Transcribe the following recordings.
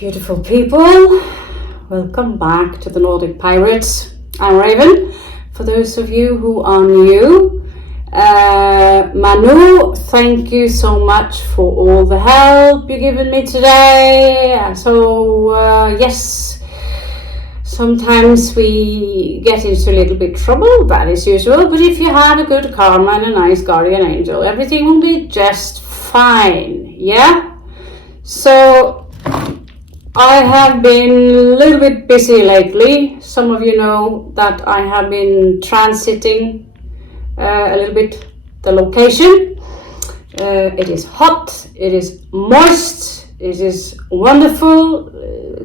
Beautiful people, welcome back to the Nordic Pirates. I'm Raven. For those of you who are new, Manu, thank you so much for all the help you've given me today. Yes, sometimes we get into a little bit trouble, that is usual, but if you have a good karma and a nice guardian angel, everything will be just fine, yeah? So, I have been a little bit busy lately. Some of you know that I have been transiting a little bit the location. It is hot, it is moist, it is wonderful,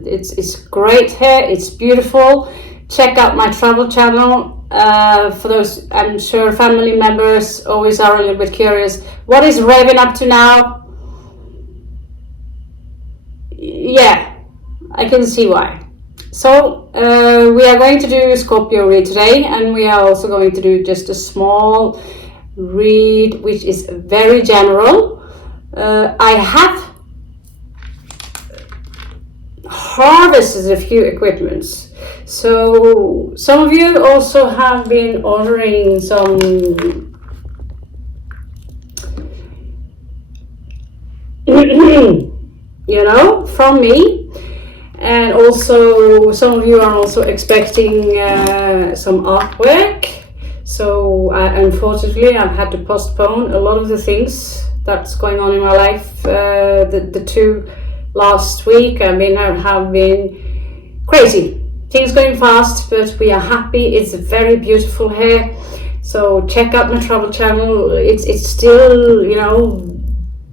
it's great here, it's beautiful. Check out my travel channel. For those, I'm sure family members always are a little bit curious. What is Raven up to now? Yeah, I can see why. So we are going to do Scorpio read today, and we are also going to do just a small read which is very general. I have harvested a few equipments, so some of you also have been ordering some from me, and also some of you are also expecting some artwork. So unfortunately I've had to postpone a lot of the things that's going on in my life. The 2 last week have been crazy, things going fast, but we are happy. It's very beautiful here, so check out my travel channel. It's still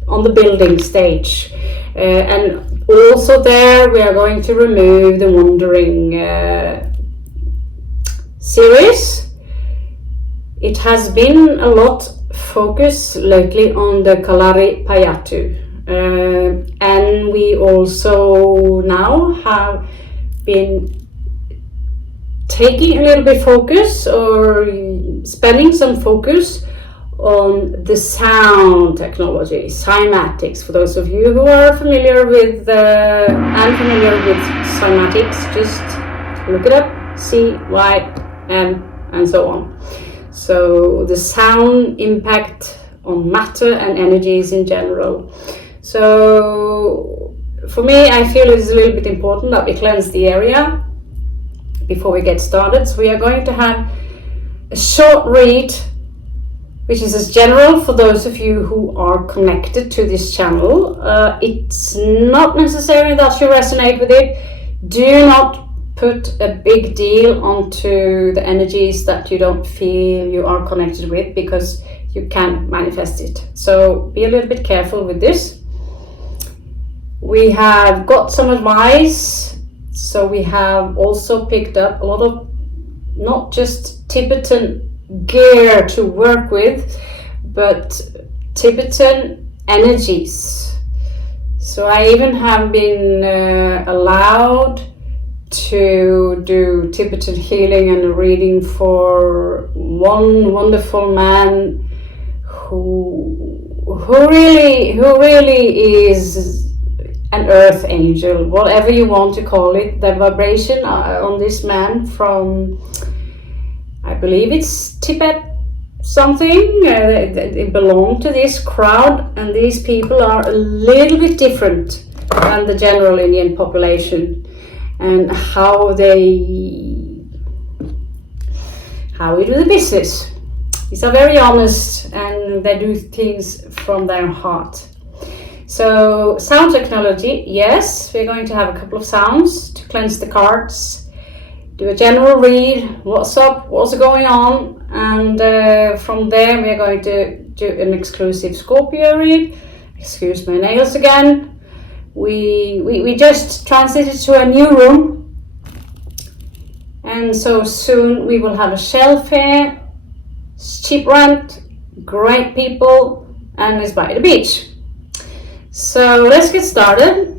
on the building stage, and also there we are going to remove the Wandering series. It has been a lot focus lately on the Kalari Payatu, and we also now have been taking a little bit focus, or spending some focus on the sound technology, cymatics. For those of you who are familiar with cymatics, just look it up, CYM, and so on. So the sound impact on matter and energies in general. So for me, I feel it's a little bit important that we cleanse the area before we get started. So we are going to have a short read, which is as general for those of you who are connected to this channel. It's not necessary that you resonate with it. Do not put a big deal onto the energies that you don't feel you are connected with, because you can't manifest it. So be a little bit careful with this. We have got some advice. So we have also picked up a lot of not just Tibetan gear to work with, but Tibetan energies. So I even have been allowed to do Tibetan healing and reading for one wonderful man who really is an earth angel, whatever you want to call it. The vibration on this man from, I believe it's Tibet something, they belong to this crowd, and these people are a little bit different than the general Indian population, and how they do the business. These are very honest, and they do things from their heart. So sound technology, yes, we're going to have a couple of sounds to cleanse the cards, do a general read, what's up, what's going on, and from there we are going to do an exclusive Scorpio read. Excuse my nails again. We just transited to a new room, and so soon we will have a shelf here. It's cheap rent, great people, and it's by the beach. So let's get started.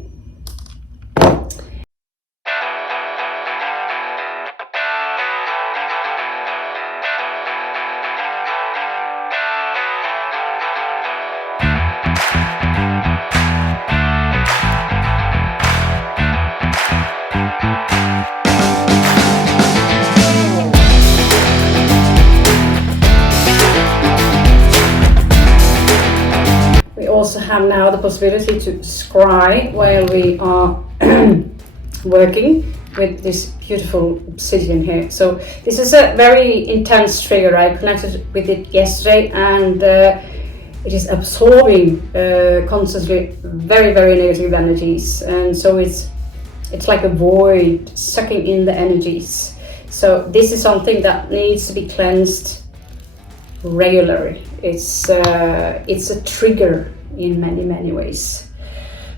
have now the possibility to scry while we are working with this beautiful obsidian here. So this is a very intense trigger. I connected with it yesterday, and it is absorbing constantly very, very negative energies, and so it's like a void sucking in the energies. So this is something that needs to be cleansed regularly. It's a trigger in many ways.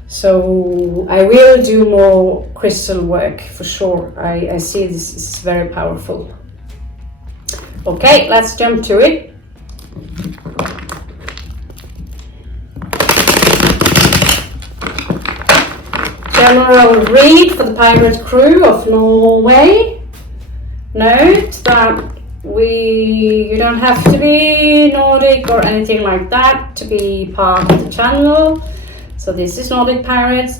So I will do more crystal work for sure. I see this is very powerful. Okay, let's jump to it. General read for the pirate crew of Norway. Note that you don't have to be Nordic or anything like that to be part of the channel. So this is Nordic Pirates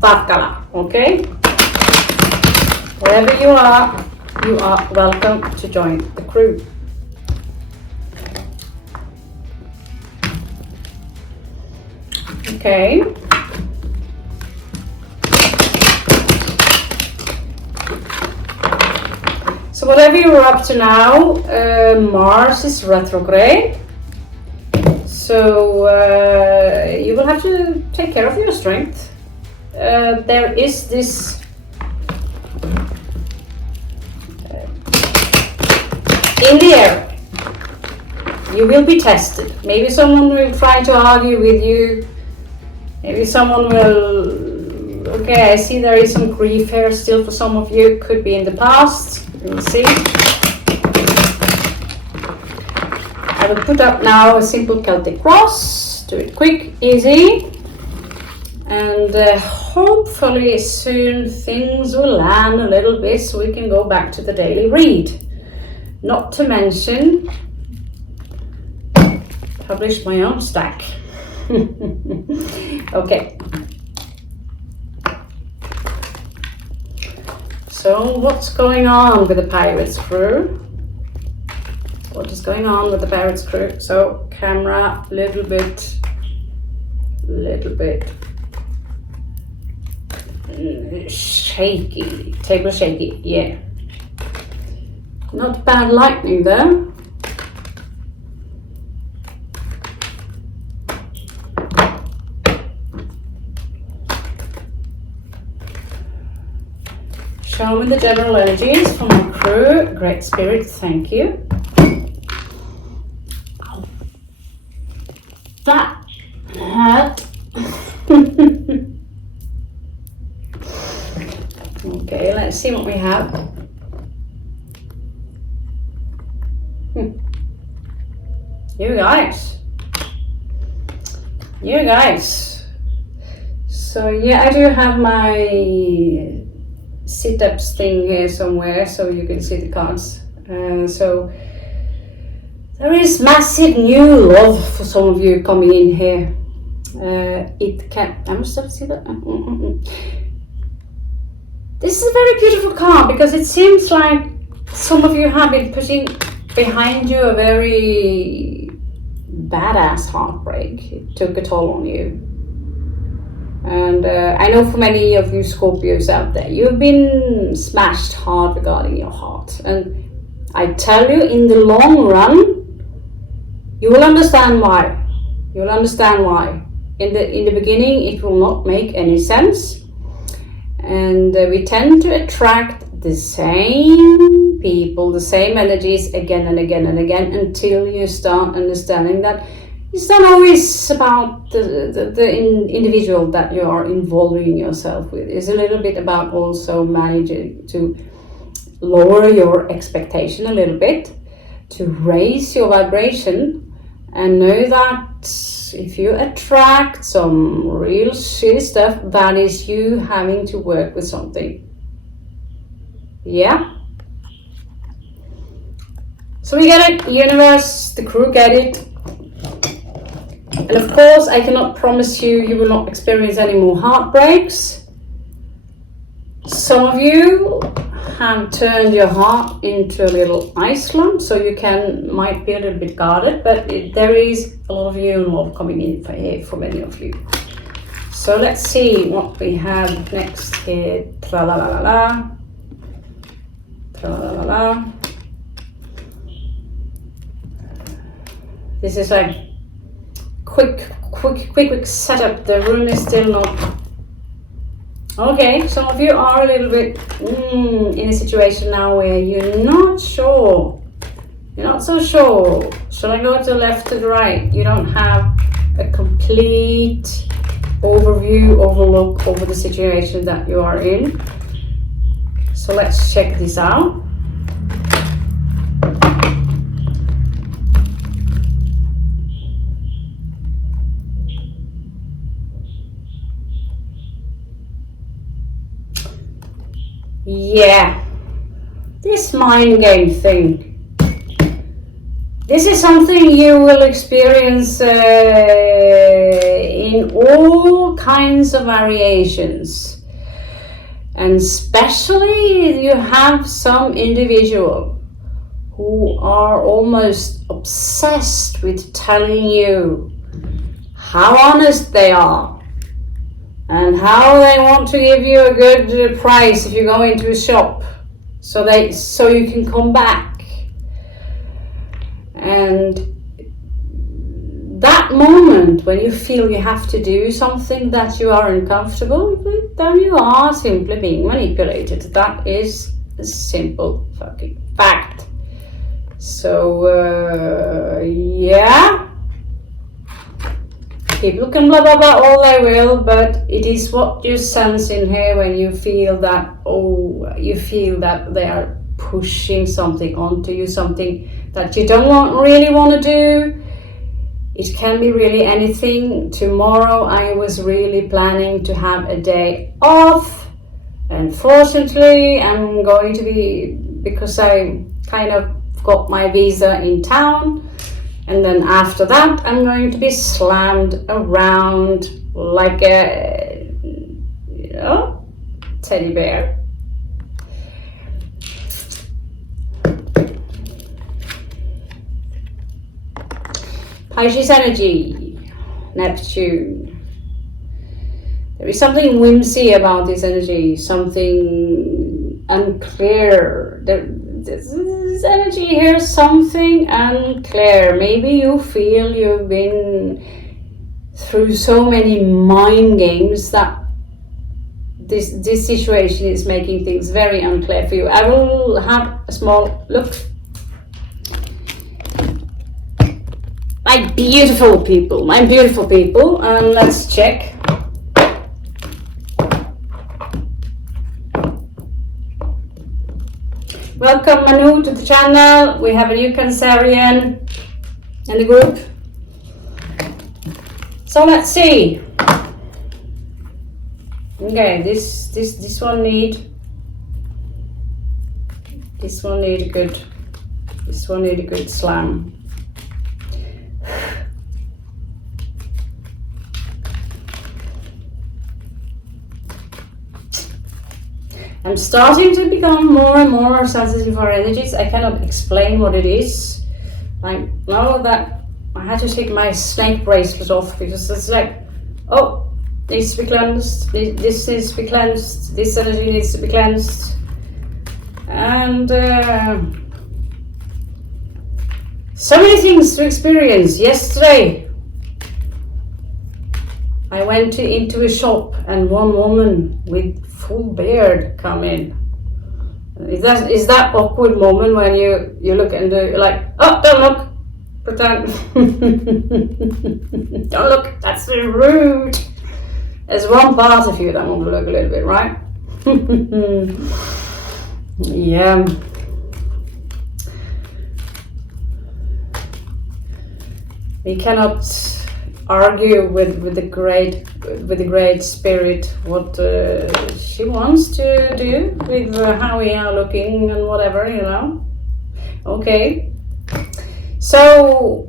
Valhalla, okay? Wherever you are welcome to join the crew. Okay. So whatever you're up to now, Mars is retrograde. So you will have to take care of your strength. There is this in the air. You will be tested. Maybe someone will try to argue with you. Maybe someone will. Okay, I see there is some grief here still for some of you. Could be in the past. We'll see. I will put up now a simple Celtic cross. Do it quick, easy, and hopefully soon things will land a little bit so we can go back to the daily read. Not to mention, publish my own stack. Okay. So what's going on with the Pirates crew? What is going on with the Pirates crew? So camera, little bit shaky, table shaky, yeah. Not bad lightning though. Show me the general energies from my crew. Great spirit, thank you. That hurt. Okay, let's see what we have. You guys. So yeah, I do have my sit-ups thing here somewhere so you can see the cards. So there is massive new love for some of you coming in here. I must have seen that. This is a very beautiful card because it seems like some of you have been putting behind you a very badass heartbreak. It took a toll on you. And I know for many of you Scorpios out there, you've been smashed hard regarding your heart. And I tell you, in the long run, you will understand why. You will understand why. In the beginning, it will not make any sense. And we tend to attract the same people, the same energies again and again and again until you start understanding that it's not always about the individual that you are involving yourself with. It's a little bit about also managing to lower your expectation a little bit, to raise your vibration, and know that if you attract some real shitty stuff, that is you having to work with something. Yeah? So we get it, universe, the crew get it. And of course, I cannot promise you will not experience any more heartbreaks. Some of you have turned your heart into a little ice lump, so you might be a little bit guarded, but there is a lot of union love coming in for many of you. So let's see what we have next here. Tra la la la la. Tra la la la. This is like quick setup. The room is still not okay. Some of you are a little bit in a situation now where you're not sure. You're not so sure. Should I go to the left, to the right? You don't have a complete overlook over the situation that you are in. So let's check this out. Yeah, this mind game thing. This is something you will experience in all kinds of variations. And especially you have some individual who are almost obsessed with telling you how honest they are and how they want to give you a good price if you go into a shop, so you can come back. And that moment when you feel you have to do something that you are uncomfortable with, then you are simply being manipulated. That is a simple fucking fact. So yeah, people can blah blah blah all they will, but it is what you sense in here when you feel that, you feel that they are pushing something onto you, something that you don't really want to do. It can be really anything. Tomorrow I was really planning to have a day off. Unfortunately, I'm going to be, because I kind of got my visa in town, and then after that I'm going to be slammed around like a, teddy bear. Pisces energy, Neptune. There is something whimsy about this energy, something unclear. This energy here is something unclear. Maybe you feel you've been through so many mind games that this situation is making things very unclear for you. I will have a small look. My beautiful people, and let's check. Welcome Manu to the channel. We have a new Cancerian in the group. So let's see. Okay, this one need a good slam. I'm starting to become more and more sensitive for energies. I cannot explain what it is. Like now that I had to take my snake bracelet off, because it's like, oh, needs to be cleansed, this needs to be cleansed, this energy needs to be cleansed. And so many things to experience. Yesterday I went into a shop and one woman with full beard come in. Is that awkward moment when you look and you're like, oh, don't look, pretend. Don't look, that's rude. There's one part of you that want to look a little bit, right? Yeah. We cannot argue with the great spirit what she wants to do with how we are looking and whatever, you know. Okay, so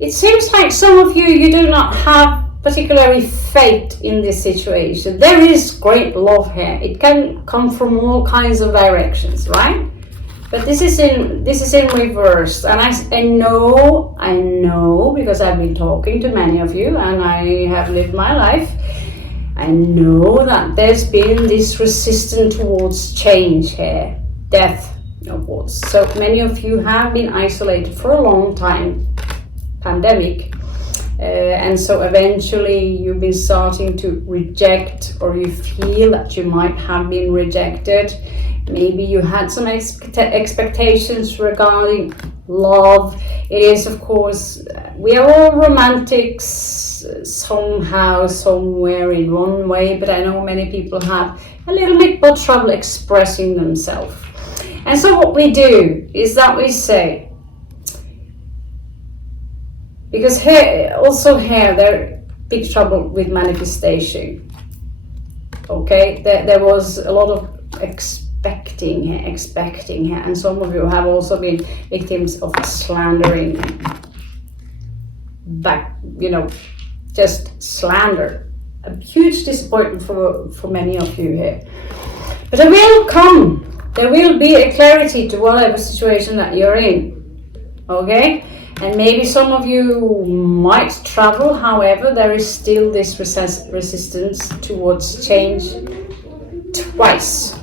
it seems like some of you do not have particularly fate in this situation. There is great love here. It can come from all kinds of directions, right? But this is in reverse, and I know because I've been talking to many of you, and I have lived my life. I know that there's been this resistance towards change here, death towards. So many of you have been isolated for a long time, pandemic, and so eventually you've been starting to reject, or you feel that you might have been rejected. Maybe you had some expectations regarding love. It is, of course, we are all romantics somehow, somewhere, in one way, but I know many people have a little bit more trouble expressing themselves. And so what we do is that we say, because here there big trouble with manifestation. Okay, there was a lot of expecting here, and some of you have also been victims of slandering back, just slander. A huge disappointment for many of you here. But there will be a clarity to whatever situation that you're in. Okay? And maybe some of you might travel, however, there is still this resistance towards change twice.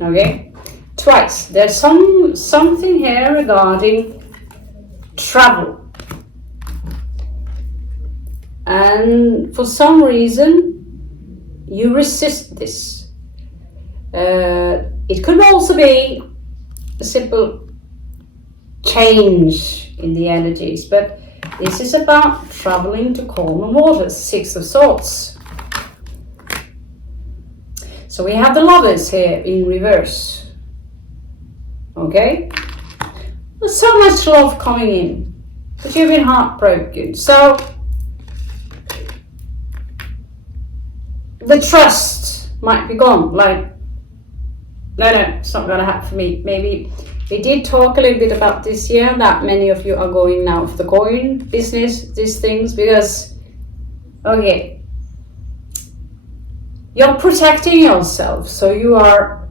Okay? Twice. There's something here regarding travel. And for some reason, you resist this. It could also be a simple change in the energies, but this is about traveling to calmer waters, Six of Swords. So we have the Lovers here in reverse. Okay? There's so much love coming in, but you've been heartbroken. So the trust might be gone. Like, no, it's not gonna happen for me. Maybe we did talk a little bit about this year that many of you are going now for the coin business, these things, because, okay, you're protecting yourself, so you are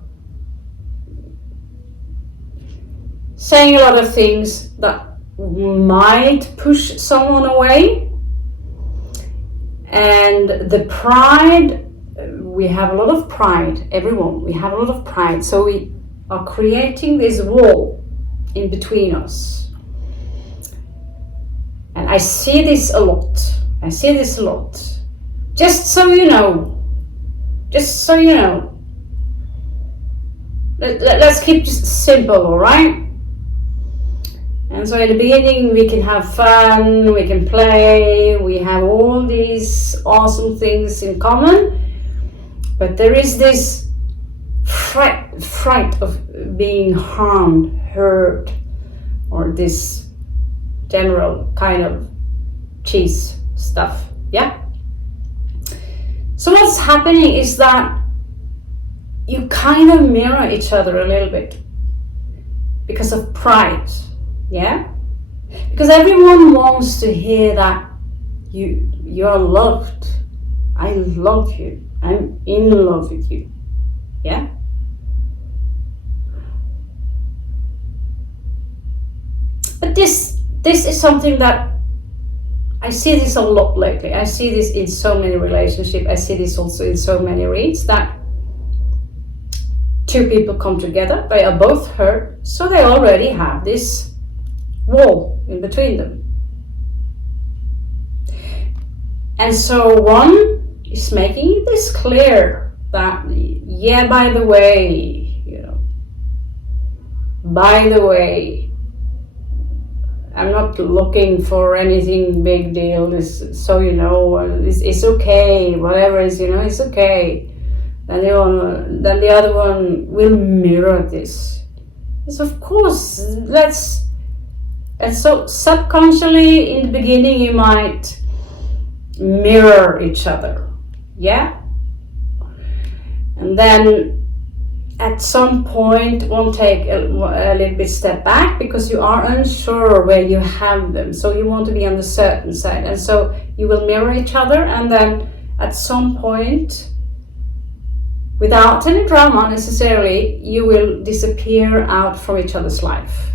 saying a lot of things that might push someone away. And the pride, we have a lot of pride, everyone, we have a lot of pride, so we are creating this wall in between us. And I see this a lot. Just so you know, let's keep this simple, all right? And so in the beginning we can have fun, we can play, we have all these awesome things in common, but there is this fright of being harmed, hurt, or this general kind of cheese stuff, yeah? So what's happening is that you kind of mirror each other a little bit because of pride, yeah? Because everyone wants to hear that you're loved. I love you. I'm in love with you, yeah? But this is something that I see this a lot lately. I see this in so many relationships. I see this also in so many reads, that two people come together, they are both hurt, so they already have this wall in between them. And so one is making this clear that, yeah, by the way, I'm not looking for anything big deal, so it's okay, whatever is, it's okay. Then the other one will mirror this. So of course, and so subconsciously in the beginning you might mirror each other, yeah? And then at some point won't take a little bit step back because you are unsure where you have them. So you want to be on the certain side, and so you will mirror each other, and then at some point, without any drama necessarily, you will disappear out from each other's life.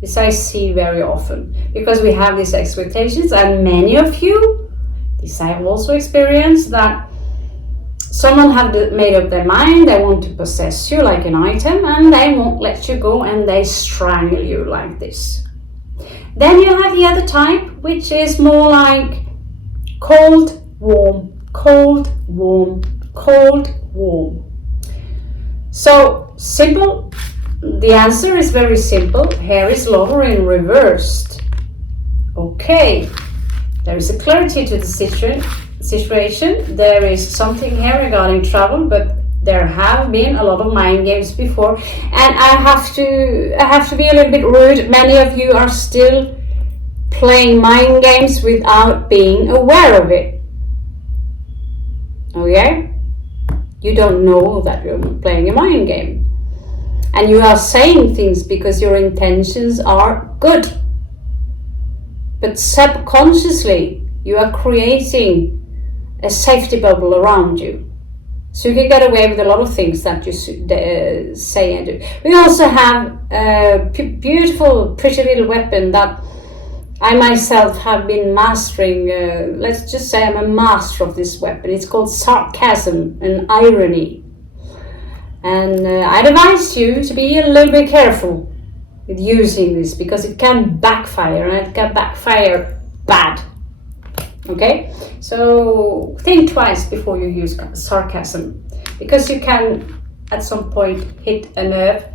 This I see very often because we have these expectations, and many of you, this I have also experienced, that someone have made up their mind, they want to possess you like an item, and they won't let you go, and they strangle you like this. Then you have the other type, which is more like cold, warm, cold, warm, cold, warm. So simple. The answer is very simple. Here is lover in reversed. Okay, there is a clarity to the situation. There is something here regarding travel, but there have been a lot of mind games before, and I have to be a little bit rude. Many of you are still playing mind games without being aware of it. Okay? You don't know that you're playing a mind game. And you are saying things because your intentions are good. But subconsciously, you are creating a safety bubble around you. So you can get away with a lot of things that you say and do. We also have a beautiful, pretty little weapon that I myself have been mastering. Let's just say I'm a master of this weapon. It's called sarcasm and irony. And I'd advise you to be a little bit careful with using this because it can backfire, and it can backfire bad. Okay? So think twice before you use sarcasm, because you can at some point hit a nerve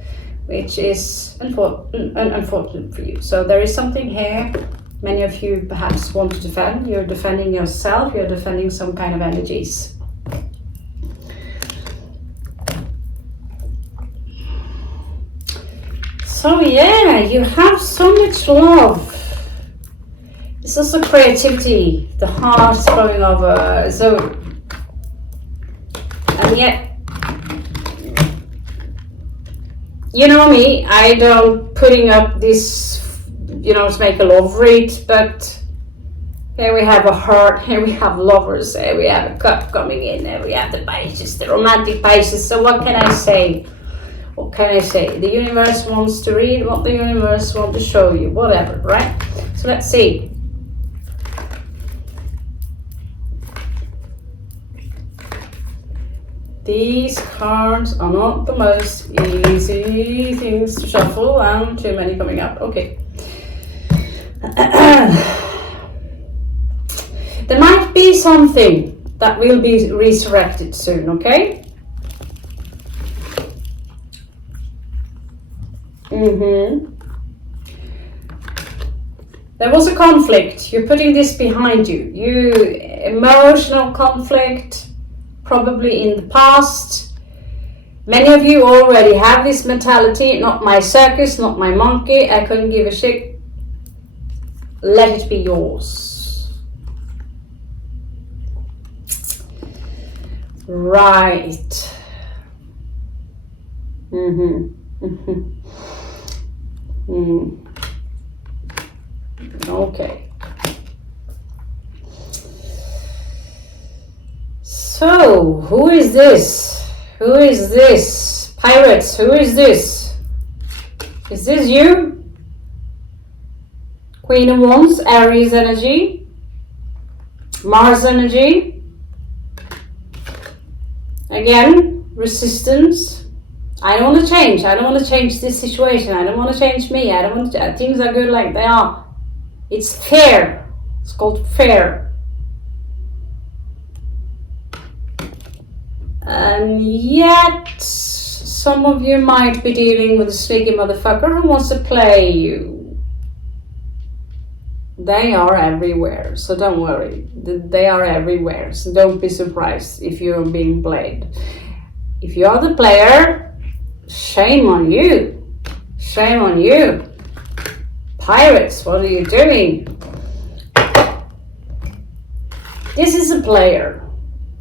which is unfortunate for you. So there is something here many of you perhaps want to defend. You're defending yourself, you're defending some kind of energies. So yeah, you have so much love. It's also creativity. The heart is flowing over. So, and yet, you know me, I don't putting up this, to make a love read, but here we have a heart, here we have lovers, here we have a cup coming in, here we have the Pisces, the romantic Pisces. So what can I say? What can I say? The universe wants to read what the universe wants to show you, whatever, right? So let's see. These cards are not the most easy things to shuffle, and too many coming up. Okay. There might be something that will be resurrected soon, okay? There was a conflict. You're putting this behind you. Emotional conflict, probably in the past. Many of you already have this mentality. Not my circus, not my monkey. I couldn't give a shit. Let it be yours. Right. Okay. So, who is this? Who is this? Pirates, who is this? Is this you? Queen of Wands, Aries energy, Mars energy. Again, resistance. I don't want to change. I don't want to change this situation. I don't want to change me. I don't want to. Things are good like they are. It's fair. It's called fair. And yet, some of you might be dealing with a sneaky motherfucker who wants to play you. They are everywhere, so don't worry. They are everywhere, so don't be surprised if you're being played. If you are the player, shame on you. Shame on you. Pirates, what are you doing? This is a player.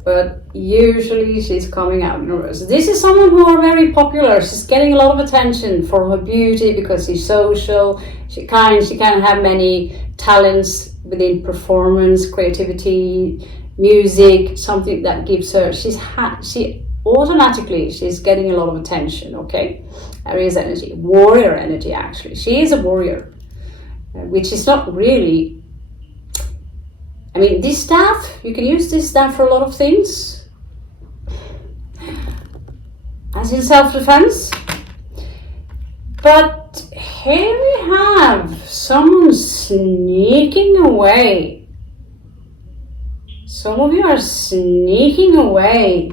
but usually she's coming out in reverse. This is someone who are very popular. She's getting a lot of attention for her beauty because she's social. She can have many talents within performance, creativity, music, something that gives her. She's getting a lot of attention. Okay, Aries energy, warrior energy. Actually, she is a warrior, which is not really. I mean, this staff, you can use this staff for a lot of things, as in self-defense. But here we have someone sneaking away. Some of you are sneaking away.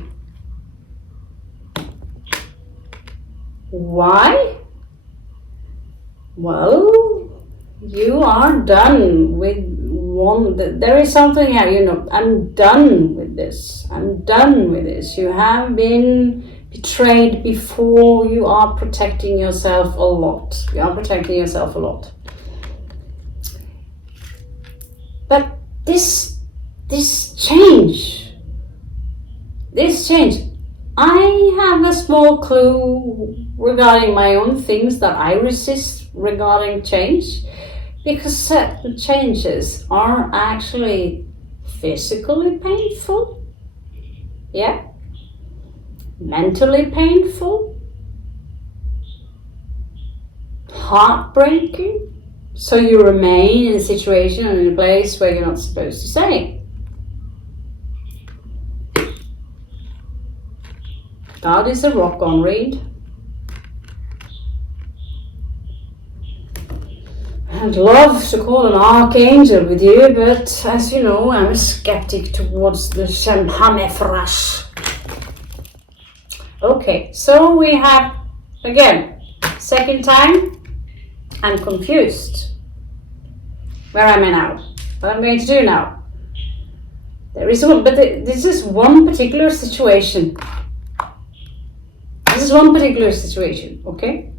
Why? Well, you are done with there is something here, you know, I'm done with this. I'm done with this. You have been betrayed before. You are protecting yourself a lot. You are protecting yourself a lot. But this change, I have a small clue regarding my own things that I resist regarding change. Because certain changes are actually physically painful, yeah, mentally painful, heartbreaking. So you remain in a situation and in a place where you're not supposed to stay. God is a rock on read. I'd love to call an archangel with you, but as you know, I'm a skeptic towards the Shemhamefrash. Okay, so we have, again, second time, I'm confused. Where am I now? What am I going to do now? There is one, but this is one particular situation. This is one particular situation, okay?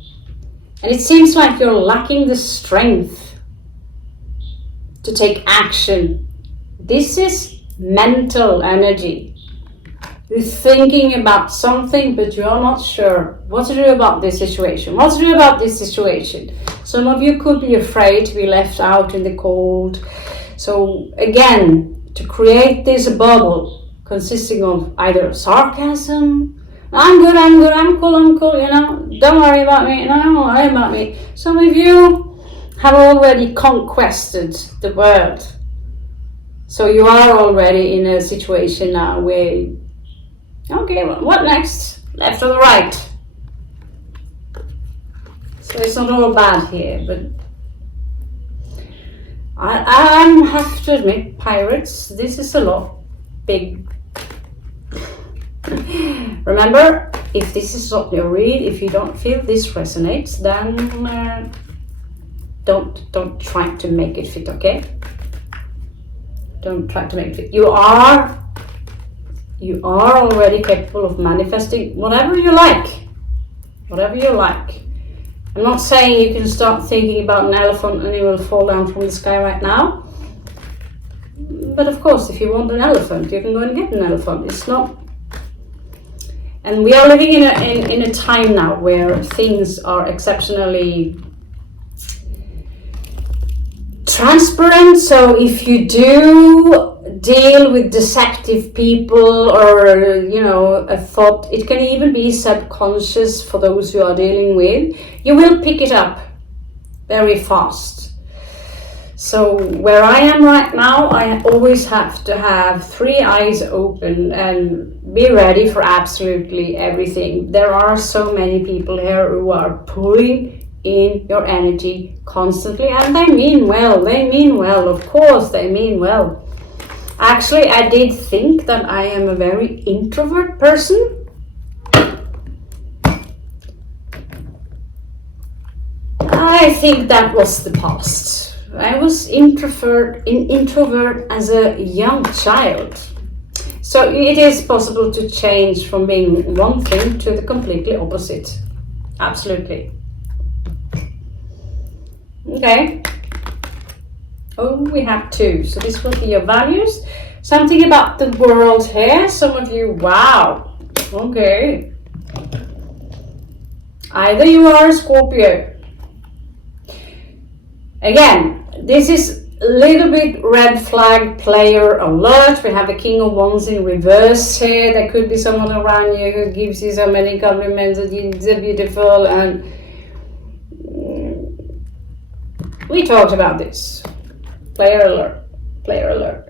And it seems like you're lacking the strength to take action. This is mental energy. You're thinking about something, but you're not sure what to do about this situation. What to do about this situation. Some of you could be afraid to be left out in the cold. So again, to create this bubble consisting of either sarcasm, I'm good, I'm cool, you know, don't worry about me, no, don't worry about me. Some of you have already conquered the world. So you are already in a situation now where, okay, well, what next? Left or the right? So it's not all bad here, but I have to admit, pirates, this is a lot big. Remember, if this is not your read, if you don't feel this resonates, then don't try to make it fit, okay? Don't try to make it fit. You are already capable of manifesting whatever you like. Whatever you like. I'm not saying you can start thinking about an elephant and it will fall down from the sky right now. But of course, if you want an elephant, you can go and get an elephant. It's not. And we are living in a time now where things are exceptionally transparent. So if you do deal with deceptive people or, you know, a thought, it can even be subconscious for those you are dealing with, you will pick it up very fast. So where I am right now, I always have to have 3 eyes open and be ready for absolutely everything. There are so many people here who are pulling in your energy constantly, and they mean well, of course they mean well. Actually, I did think that I am a very introvert person. I think that was the past. I was introvert as a young child. So it is possible to change from being one thing to the completely opposite. Absolutely. Okay. Oh, we have 2. So this will be your values. Something about the world here. Some of you, wow, okay. Either you are a Scorpio. Again, this is a little bit red flag player alert. We have the King of Wands in reverse here. There could be someone around you who gives you so many compliments that you're beautiful, and we talked about this. Player alert. Player alert.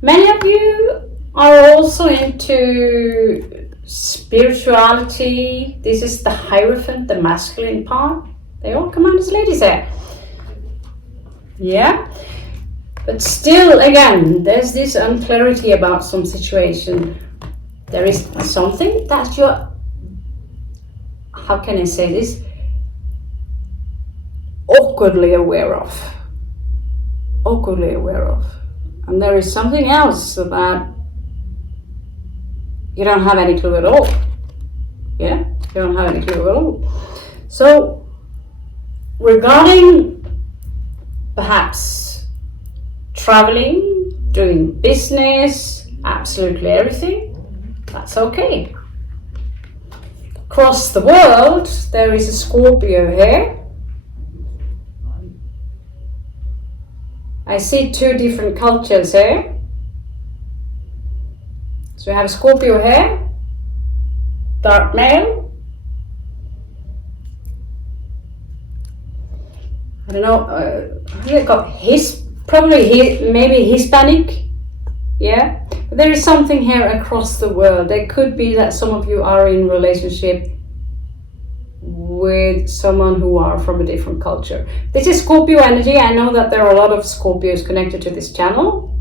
Many of you are also into spirituality. This is the Hierophant, the masculine part. They all come out as ladies here. Yeah. But still, again, there's this unclarity about some situation. There is something that you're, how can I say this, awkwardly aware of. Awkwardly aware of. And there is something else that you don't have any clue at all. Yeah, you don't have any clue at all. So, regarding perhaps traveling, doing business, absolutely everything, that's okay. Across the world, there is a Scorpio here. I see two different cultures here. So we have Scorpio here, dark male. I don't know, they got maybe Hispanic. Yeah, but there is something here across the world. There could be that some of you are in relationship with someone who are from a different culture. This is Scorpio energy. I know that there are a lot of Scorpios connected to this channel.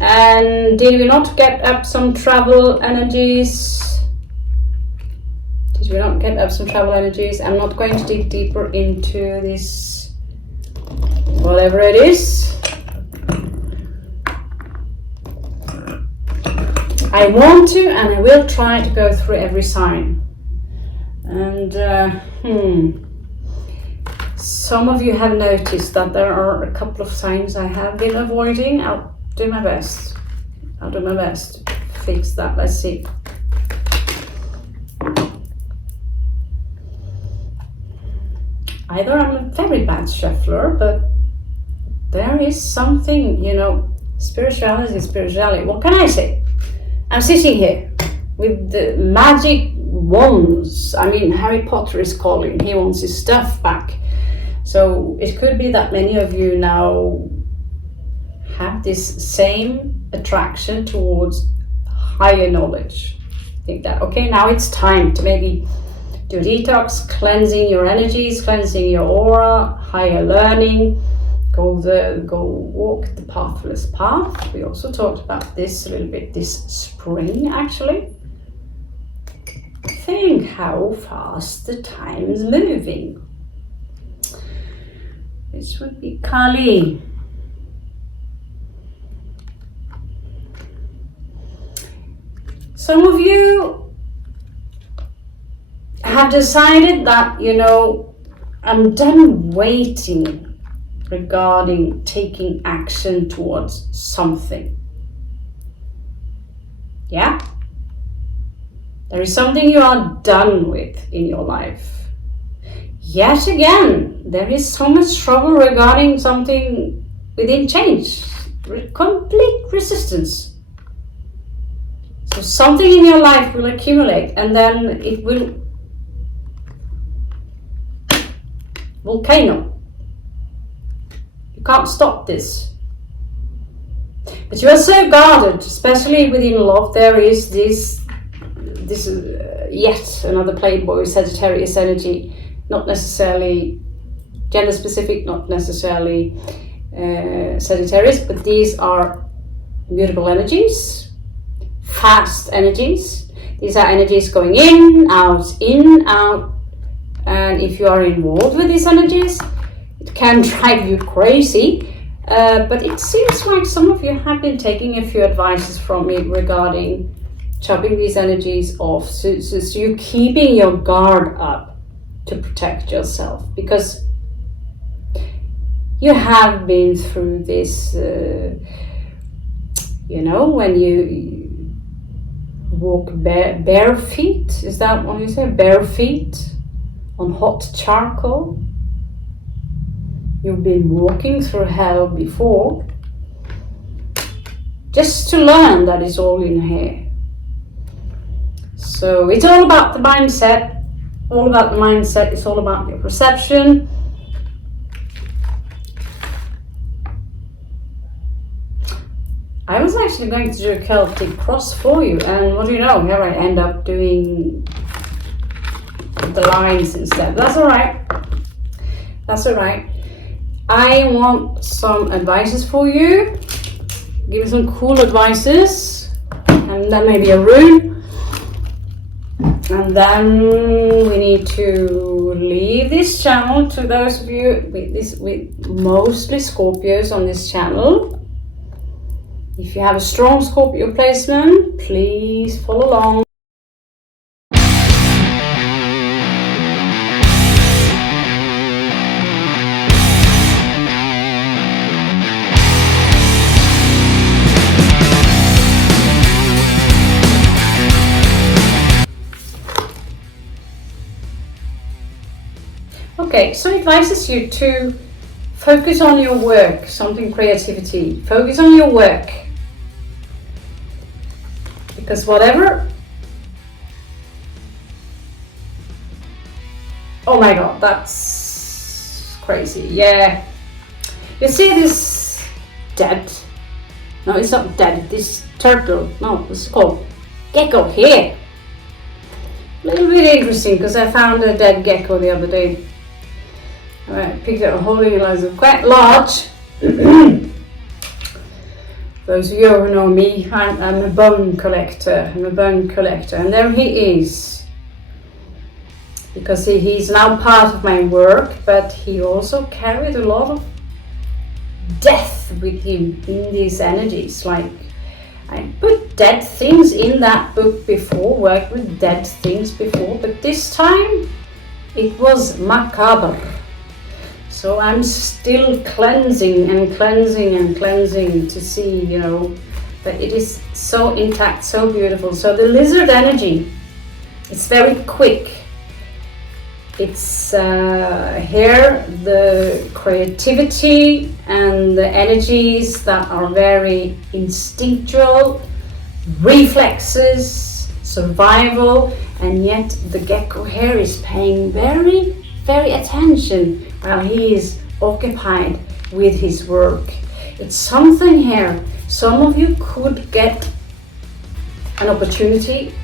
And did we not get up some travel energies? Did we not get up some travel energies? I'm not going to dig deeper into this, whatever it is. I want to, and I will try to go through every sign. And some of you have noticed that there are a couple of signs I have been avoiding. I'll do my best. I'll do my best to fix that. Let's see. Either I'm a very bad shuffler, but there is something, you know, spirituality. What can I say? I'm sitting here with the magic wands. I mean, Harry Potter is calling. He wants his stuff back. So it could be that many of you now have this same attraction towards higher knowledge. Think that, okay, now it's time to maybe do detox, cleansing your energies, cleansing your aura, higher learning. Go walk the pathless path. We also talked about this a little bit this spring, actually. Think how fast the time is moving. This would be Kali. Some of you have decided that, you know, I'm done waiting regarding taking action towards something. Yeah? There is something you are done with in your life. Yet again, there is so much trouble regarding something within change. Complete resistance. So something in your life will accumulate, and then it will volcano. You can't stop this. But you are so guarded, especially within love. There is this yet another Playboy Sagittarius energy, not necessarily gender specific, not necessarily Sagittarius, but these are mutable energies, fast energies. These are energies going in, out, and if you are involved with these energies, it can drive you crazy. But it seems like some of you have been taking a few advices from me regarding chopping these energies off, so you're keeping your guard up to protect yourself, because You have been through this, when you walk bare feet. Is that what you say? Bare feet on hot charcoal. You've been walking through hell before, just to learn that it's all in here. So it's all about the mindset, it's all about your perception. I was actually going to do a Celtic cross for you, and what do you know, here I end up doing the lines instead. That's alright. I want some advices for you. Give me some cool advices, and then maybe a rune. And then we need to leave this channel to those of you with mostly Scorpios on this channel. If you have a strong Scorpio placement, please follow along. Okay, so it advises you to focus on your work, something creativity. Focus on your work. Because whatever... Oh my god, that's crazy. Yeah. You see this dead... No, it's not dead. This turtle. No, it's called gecko here. A little bit interesting because I found a dead gecko the other day. I picked up a holding it quite large. Those of you who know me, I'm a bone collector. And there he is. Because he's now part of my work, but he also carried a lot of death with him in these energies. Like, I put dead things in that book before, worked with dead things before, but this time it was macabre. So I'm still cleansing to see, that it is so intact, so beautiful. So the lizard energy, it's very quick. It's here, the creativity and the energies that are very instinctual, reflexes, survival, and yet the gecko here is paying very, very attention while he is occupied with his work. It's something here. Some of you could get an opportunity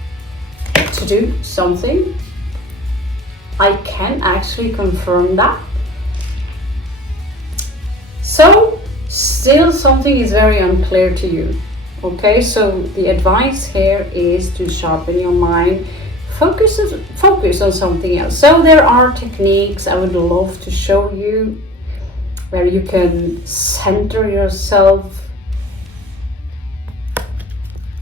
to do something. I can actually confirm that. So, still something is very unclear to you. Okay, so the advice here is to sharpen your mind. Focus on something else. So there are techniques I would love to show you where you can center yourself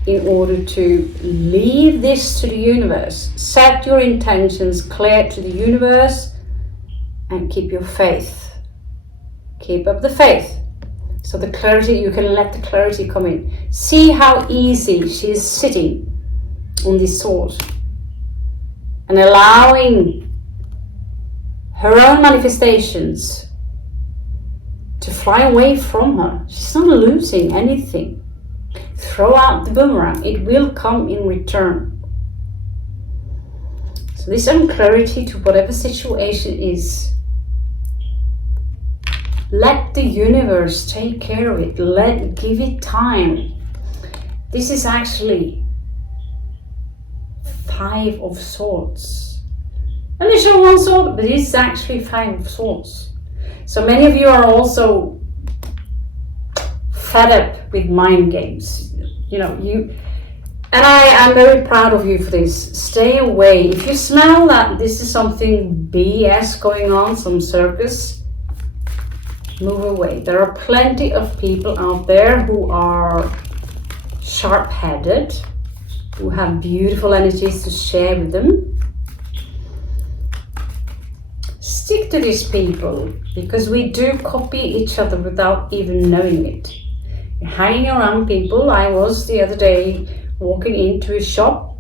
in order to leave this to the universe. Set your intentions clear to the universe and keep your faith. Keep up the faith. So the clarity, you can let the clarity come in. See how easy she is sitting on this sword and allowing her own manifestations to fly away from her. She's not losing anything. Throw out the boomerang, it will come in return. So this unclarity to whatever situation is, let the universe take care of it. Give it time. This is actually 5 of Swords. Only show one sword, but it's actually 5 of Swords. So many of you are also fed up with mind games. And I am very proud of you for this. Stay away. If you smell that this is something BS going on, some circus, move away. There are plenty of people out there who are sharp-headed, who have beautiful energies to share with them. stick to these people because we do copy each other without even knowing it. Hanging around people. I was the other day walking into a shop,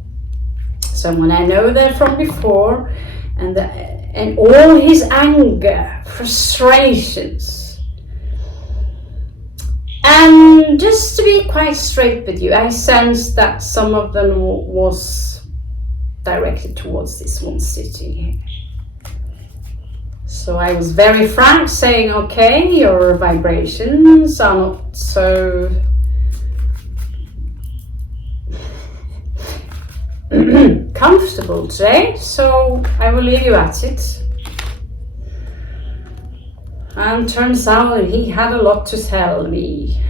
someone I know there from before, and all his anger, frustrations. And just to be quite straight with you, I sensed that some of them was directed towards this one city. So I was very frank, saying, okay, your vibrations are not so comfortable today, so I will leave you at it. And turns out he had a lot to tell me.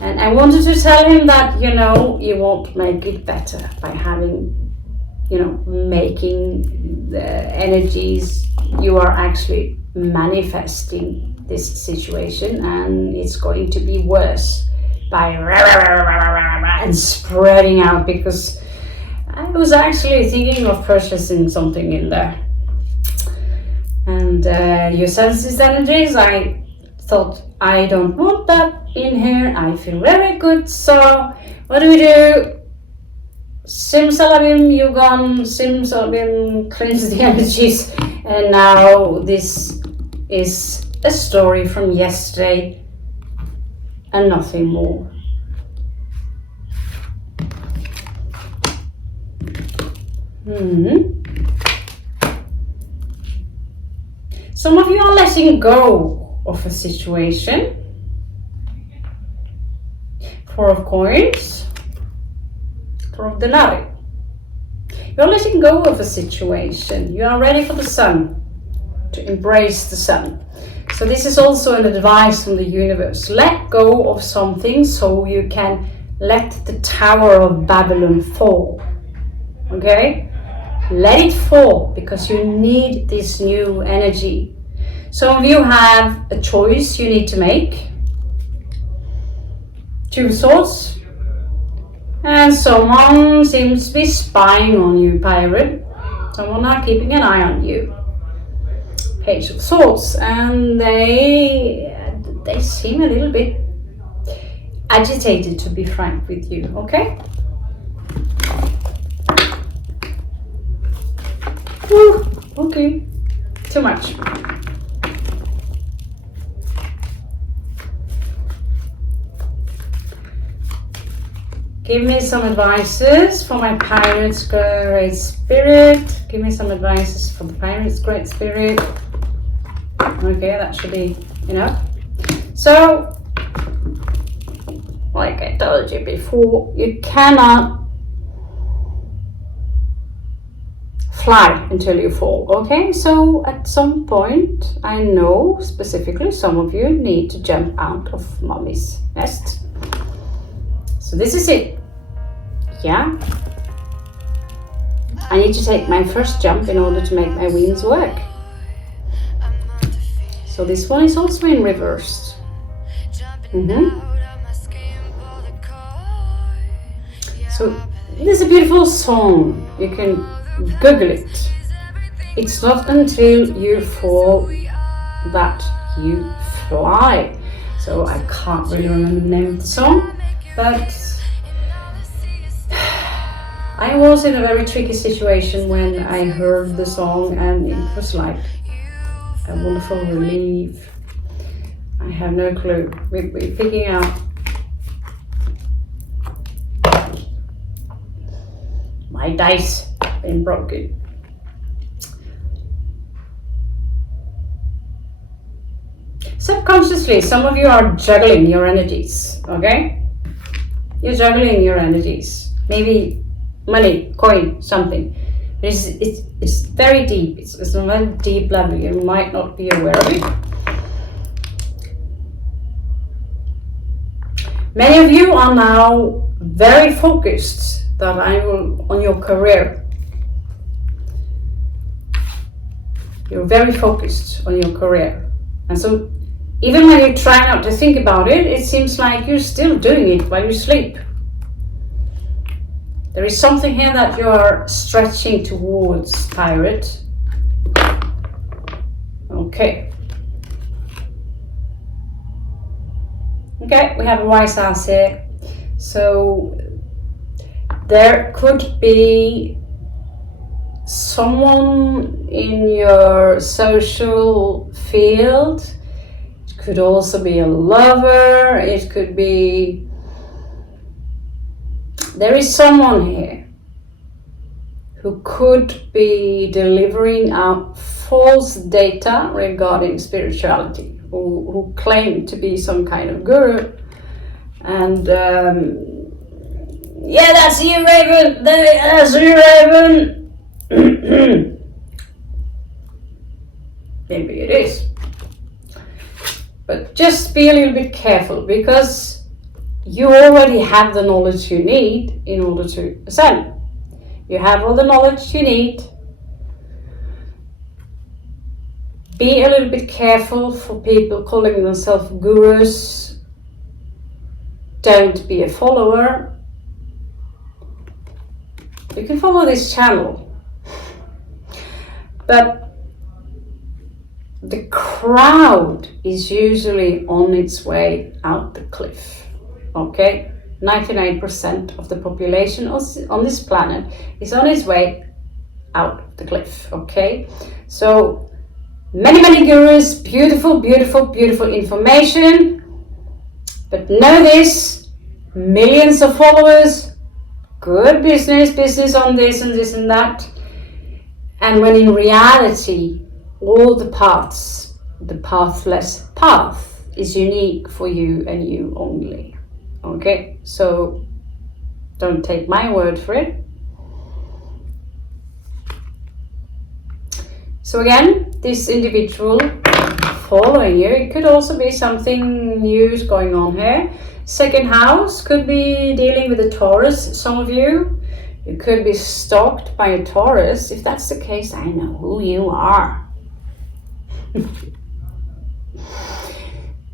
And I wanted to tell him that, you know, you won't make it better by having, you know, making the energies. You are actually manifesting this situation, and it's going to be worse by and spreading out, because I was actually thinking of purchasing something in there. And you sense these energies. I thought, I don't want that in here. I feel very good. So what do? Simsalabim, you gone. Simsalabim, cleanse the energies. And now this is a story from yesterday and nothing more. Some of you are letting go of a situation. 4 of coins, 4 of denari. You're letting go of a situation. You are ready for the sun, to embrace the sun. So this is also an advice from the universe. Let go of something so you can let the Tower of Babylon fall. Okay? Let it fall, because you need this new energy. Some of you have a choice you need to make. 2 of Swords. And someone seems to be spying on you, pirate. Someone are keeping an eye on you. Page of Swords. And they seem a little bit agitated, to be frank with you. Okay? Whew, okay. Too much. Give me some advices for my Pirate's Great Spirit. Give me some advices for the Pirate's Great Spirit. Okay, that should be enough. So, like I told you before, you cannot fly until you fall. Okay, so at some point, I know specifically some of you need to jump out of mommy's nest. So this is it. Yeah. I need to take my first jump in order to make my wings work. So this one is also in reverse. So this is a beautiful song. You can Google it. It's not until you fall that you fly. So I can't really remember the name of the song, but I was in a very tricky situation when I heard the song, and it was like a wonderful relief. I have no clue. We're picking out. My dice have been broken. Subconsciously, some of you are juggling your energies, okay? You're juggling your energies. Maybe money, coin, something. It's very deep. It's a very deep level. You might not be aware of it. Many of you are now very focused on your career. You're very focused on your career. And so even when you try not to think about it, it seems like you're still doing it while you sleep. There is something here that you're stretching towards, Pirate. Okay. Okay, we have a wise ass here. So there could be someone in your social field. It could also be a lover. It could be, there is someone here who could be delivering out false data regarding spirituality, who claim to be some kind of guru. And yeah, that's you, Raven. That's you, Raven. Maybe it is. But just be a little bit careful, because you already have the knowledge you need in order to ascend. You have all the knowledge you need. Be a little bit careful for people calling themselves gurus. Don't be a follower. You can follow this channel, but the crowd is usually on its way out the cliff. Okay, 99% of the population on this planet is on its way out the cliff. Okay, so many gurus, beautiful information, but know this: millions of followers, good business on this and this and that, and when in reality all the paths, the pathless path is unique for you and you only. Okay, so don't take my word for it. So again, this individual following you, it could also be something new is going on here. Second house could be dealing with a Taurus. Some of you could be stalked by a Taurus. If that's the case, I know who you are.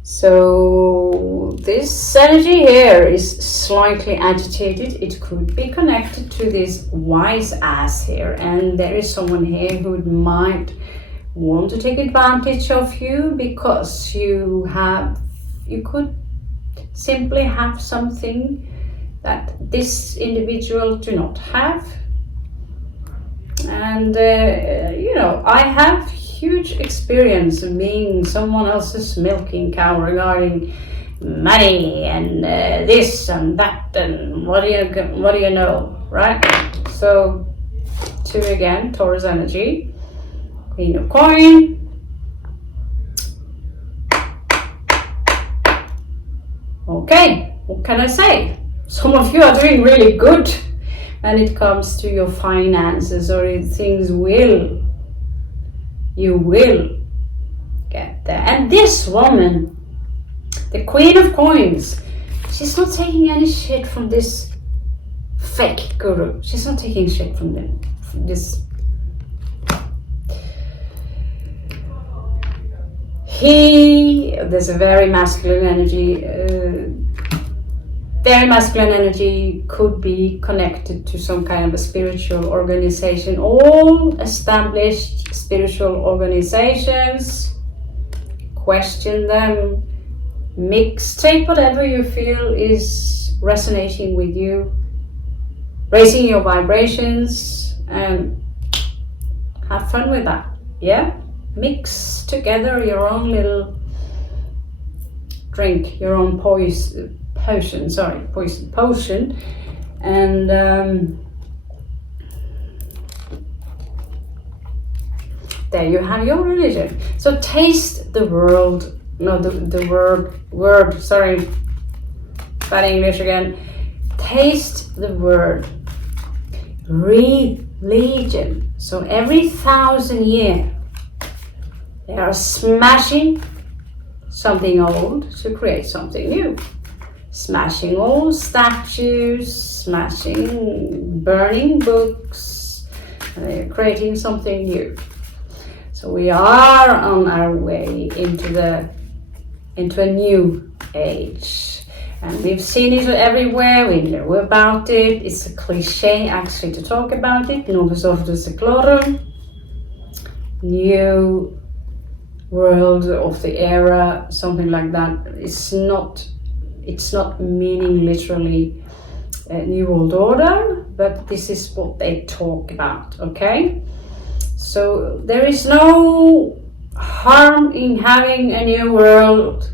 So this energy here is slightly agitated. It could be connected to this wise ass here, and there is someone here who might want to take advantage of you because you could simply have something that this individual do not have. And I have huge experience of being someone else's milking cow regarding money and this and that, and what do you know, right? So 2 again, Taurus energy, Queen of Coin. Okay, what can I say? Some of you are doing really good when it comes to your finances, or you will get there. And this woman, the Queen of Coins, she's not taking any shit from this fake guru. She's not taking shit from this. There's a very masculine energy. Very masculine energy could be connected to some kind of a spiritual organization. All established spiritual organizations, question them, take whatever you feel is resonating with you, raising your vibrations, and have fun with that. Yeah, mix together your own little drink, your own poison, and there you have your religion. So taste the world. No, the word. Sorry, bad English again. Taste the word. Religion. So every 1,000 years, they are smashing something old to create something new. Smashing old statues, burning books, and they're creating something new. So we are on our way into a new age, and we've seen it everywhere. We know about it. It's a cliche actually to talk about it. Novus Ordo Seclorum. New world of the era, something like that. It's not meaning literally a new world order, but this is what they talk about, okay? So there is no harm in having a new world.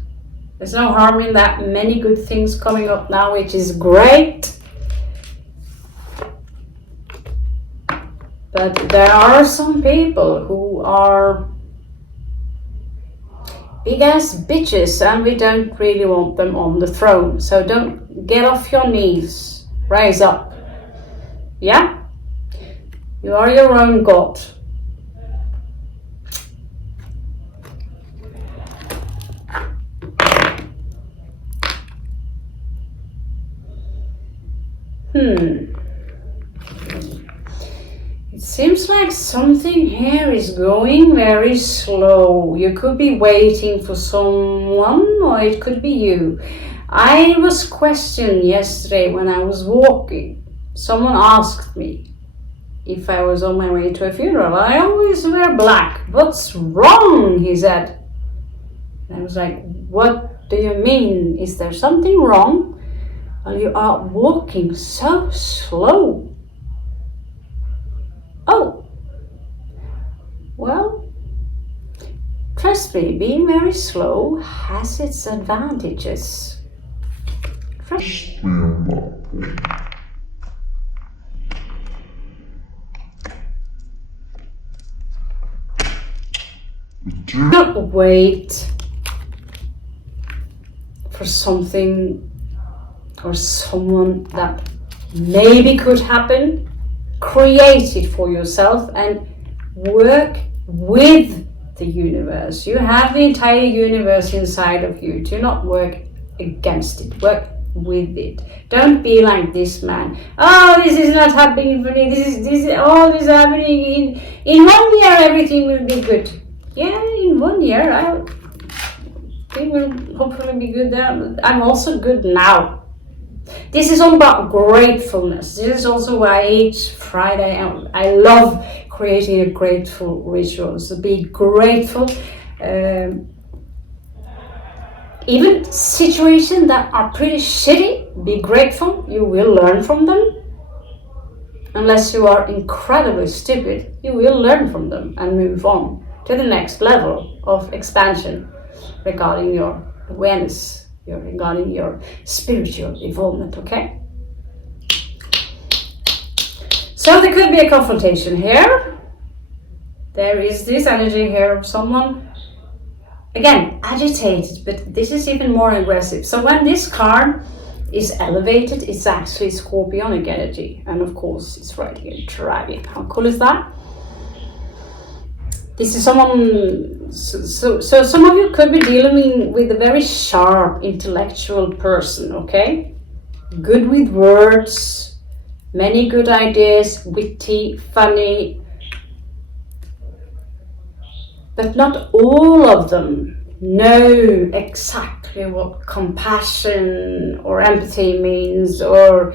There's no harm in that. Many good things coming up now, which is great. But there are some people who are big ass bitches and we don't really want them on the throne. So don't get off your knees. Rise up. Yeah? You are your own god. It seems like something here is going very slow. You could be waiting for someone, or it could be you. I was questioned yesterday when I was walking. Someone asked me if I was on my way to a funeral. I always wear black. What's wrong? He said. And I was like, what do you mean? Is there something wrong? Well, you are walking so slow. Oh, well, trust me, being very slow has its advantages. Trust me. Don't wait for something or someone that maybe could happen. Create it for yourself and work with the universe. You have the entire universe inside of you. Do not work against it. Work with it. Don't be like this man. Oh, this is not happening for me. This is happening in 1 year. Everything will be good. Yeah, in 1 year, it will hopefully be good. There, I'm also good now. This is all about gratefulness. This is also why each Friday I love creating a grateful ritual. So be grateful. Even situations that are pretty shitty, be grateful. You will learn from them. Unless you are incredibly stupid, you will learn from them and move on to the next level of expansion regarding your awareness. Regarding your spiritual evolvement, okay? So there could be a confrontation here. There is this energy here of someone, again, agitated, but this is even more aggressive. So when this card is elevated, it's actually Scorpionic energy. And of course, it's right here in Dragon. How cool is that? This is someone, so some of you could be dealing with a very sharp intellectual person, okay? Good with words, many good ideas, witty, funny, but not all of them know exactly what compassion or empathy means, or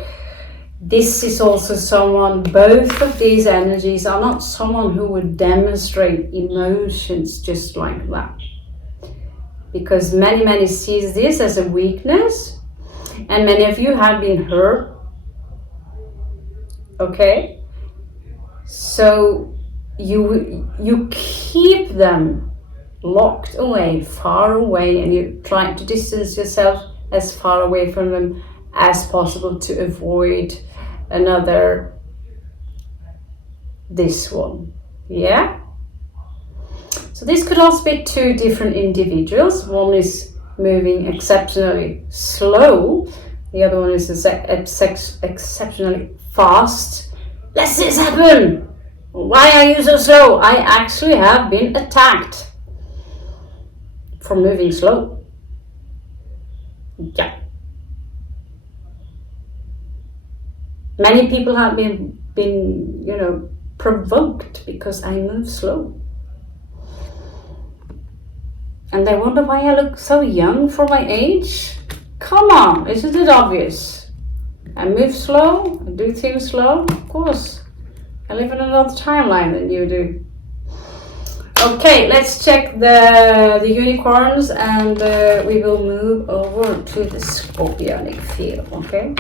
this is also someone, both of these energies are not someone who would demonstrate emotions just like that. Because many sees this as a weakness, and many of you have been hurt. Okay? So you keep them locked away, far away, and you try to distance yourself as far away from them as possible to avoid another this one. Yeah, so this could also be two different individuals. One is moving exceptionally slow, the other one is exceptionally fast. Let this happen. Why are you so slow? I actually have been attacked for moving slow. Yeah. Many people have been provoked because I move slow. And they wonder why I look so young for my age. Come on, isn't it obvious? I move slow, I do things slow, of course. I live in another timeline than you do. Okay, let's check the unicorns, and we will move over to the scorpionic field, okay?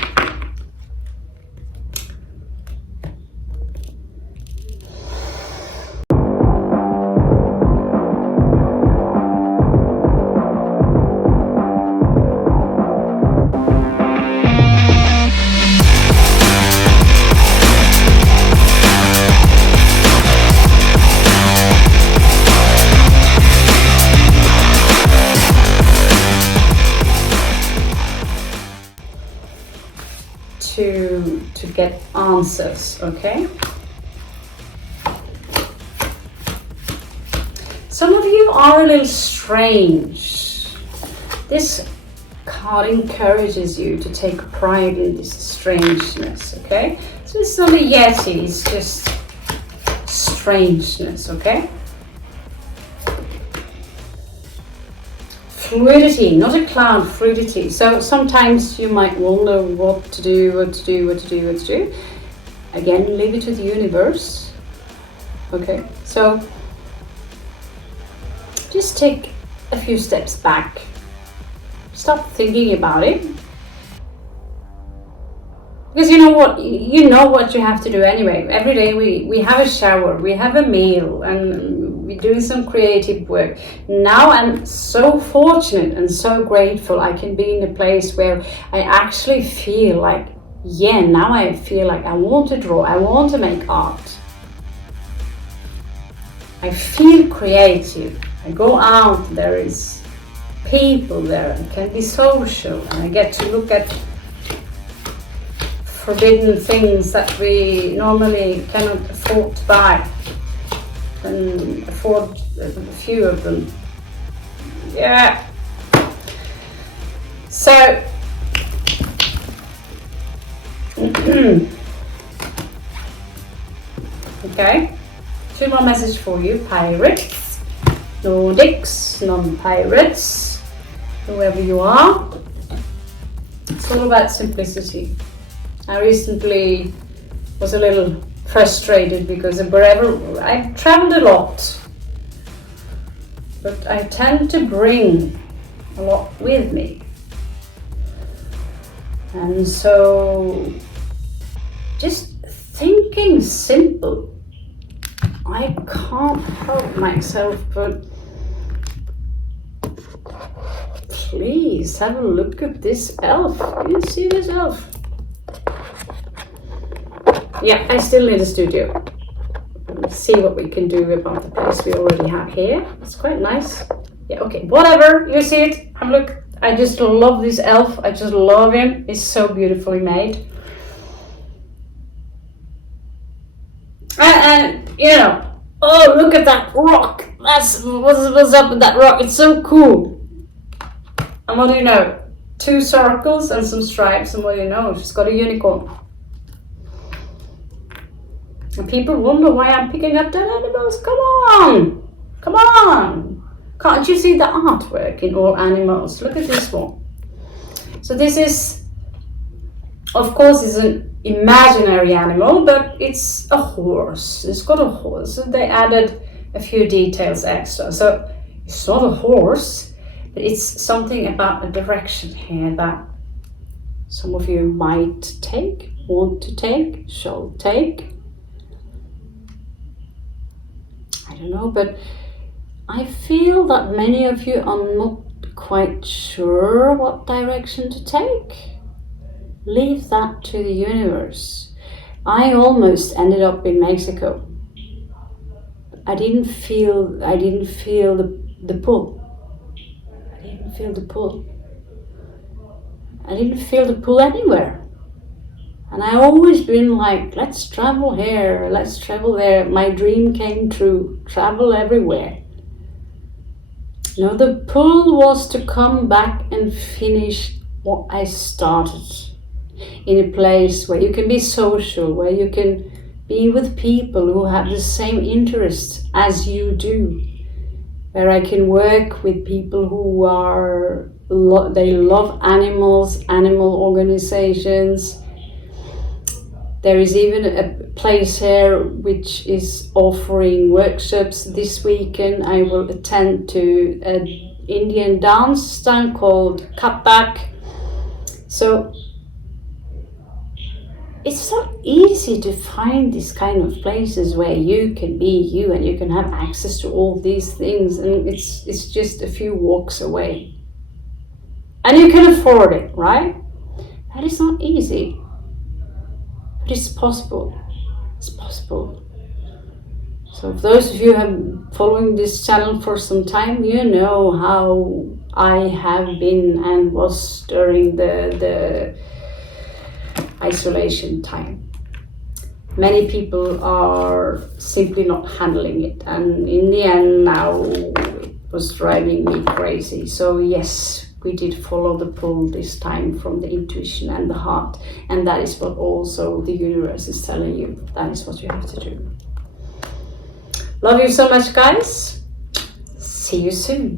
To get answers, okay? Some of you are a little strange. This card encourages you to take pride in this strangeness, okay? So it's not a Yeti, it's just strangeness, okay? Fluidity, not a cloud, fluidity. So sometimes you might wonder what to do. Again, leave it to the universe. Okay, so just take a few steps back. Stop thinking about it. Because you know what you have to do anyway. Every day we have a shower, we have a meal, and we're doing some creative work. Now I'm so fortunate and so grateful I can be in a place where I actually feel like, yeah, now I feel like I want to draw, I want to make art. I feel creative. I go out, there is people there, I can be social, and I get to look at forbidden things that we normally cannot afford to buy, and afford a few of them. Yeah. So okay, two more messages for you. Pirates, Nordics, non-pirates, whoever you are. It's all about simplicity. I recently was a little frustrated because I've traveled a lot, but I tend to bring a lot with me. And so just thinking simple, I can't help myself but please have a look at this elf. Can you see this elf? Yeah, I still need a studio. Let's see what we can do about the place we already have here. It's quite nice. Yeah, okay, whatever. You see it? Look, I just love this elf. I just love him. He's so beautifully made. And oh, look at that rock. What's up with that rock? It's so cool. And what do you know? 2 circles and some stripes, and what do you know? She's got a unicorn. And people wonder why I'm picking up dead animals. Come on! Come on! Can't you see the artwork in all animals? Look at this one. So this is, of course, is an imaginary animal, but it's a horse. It's got a horse. So they added a few details extra. So it's not a horse, but it's something about a direction here that some of you might take, want to take, shall take. I don't know, but I feel that many of you are not quite sure what direction to take. Leave that to the universe. I almost ended up in Mexico. I didn't feel the pull. I didn't feel the pull. I didn't feel the pull anywhere. And I've always been like, let's travel here, let's travel there. My dream came true, travel everywhere. The pull was to come back and finish what I started. In a place where you can be social, where you can be with people who have the same interests as you do. Where I can work with people who they love animals, animal organizations. There is even a place here which is offering workshops this weekend. I will attend to an Indian dance style called Kathak. So it's not easy to find these kind of places where you can be you and you can have access to all these things, and it's just a few walks away. And you can afford it, right? That is not easy. But it's possible. It's possible. So if those of you have been following this channel for some time, you know how I have been and was during the isolation time. Many people are simply not handling it, and in the end now it was driving me crazy. So yes, we did follow the pull this time from the intuition and the heart, and that is what also the universe is telling you. That is what you have to do. Love you so much, guys. See you soon.